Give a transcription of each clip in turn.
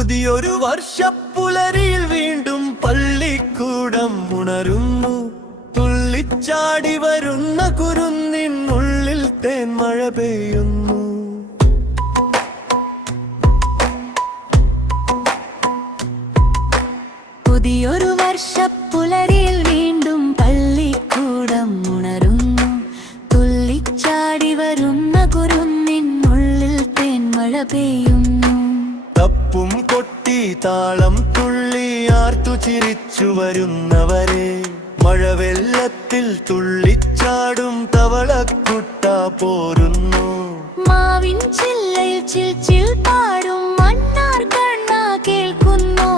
പുതിയൊരു വർഷപ്പുലരിയിൽ വീണ്ടും പള്ളിക്കൂടം ഉണരുന്നു. തുള്ളിച്ചാടി വരുന്ന കുരുന്നിനുള്ളിൽ തേന്മഴ പെയ്യുന്നു. പുതിയൊരു വർഷപ്പുലരിയിൽ വീണ്ടും പള്ളിക്കൂടം ഉണരുന്നു. തുള്ളിച്ചാടി വരുന്ന കുരുന്നിനുള്ളിൽ തേന്മഴ പെയ്യുന്നു. തപ്പും കൊട്ടി താളം തുള്ളി ആർത്തു ചിരിച്ചു വരുന്നവരെ, മഴവെള്ളത്തിൽ തുള്ളിച്ചാടും തവളക്കുട്ട പോരുന്നു. മാവിൻ ചില്ലയിൽ ചിൽ പാടും മണ്ണാർ കണ്ണ കേൾക്കുന്നു.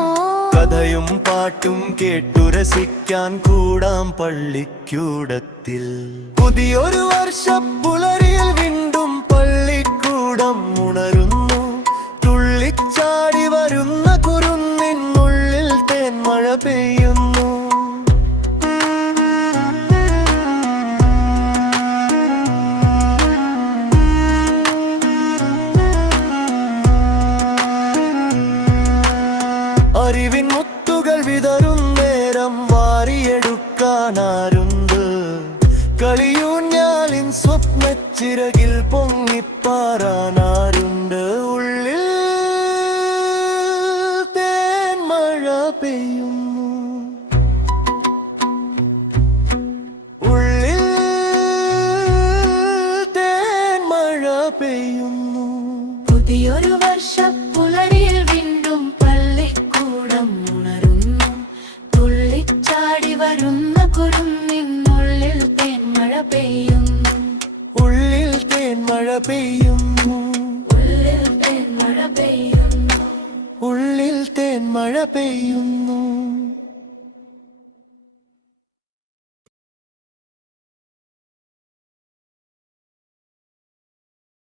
കഥയും പാട്ടും കേട്ടു രസിക്കാൻ കൂടാം പള്ളിക്കൂടത്തിൽ. പുതിയൊരു വർഷപ്പുലരിയിൽ വീണ്ടും പള്ളിക്കൂടം ഉണരുന്നു. തുള്ളിച്ചാടി വരുന്ന കുരുന്നിനുള്ളിൽ തേന്മഴ പെയ്യുന്നു. അറിവിൻ മുത്തുകൾ വിതറും നേരം വാരിയെടുക്കാനാരുണ്ട്. കളിയൂഞ്ഞാലിൻ സ്വപ്നച്ചിറകിൽ പൊങ്ങിപ്പാറാനാരുണ്ട്. ഉള്ളിൽ തേന്മഴ പെയ്യുന്നു. ഉള്ളിൽ തേന്മഴ പെയ്യുന്നു. പുതിയൊരു വർഷപ്പുലരിയിൽ വീണ്ടും പള്ളിക്കൂടം ഉണരുന്നു. തുള്ളിച്ചാടി വരുന്ന കുരുന്നിനുള്ളിൽ തേന്മഴ പെയ്യുന്നു. ഉള്ളിൽ തേന്മഴ പെയ്യുന്നു. ഉള്ളിൽ തേന്മഴ പെയ്യുന്നു. ഉള്ളിൽ തേന്മഴ പെയ്യുന്നു.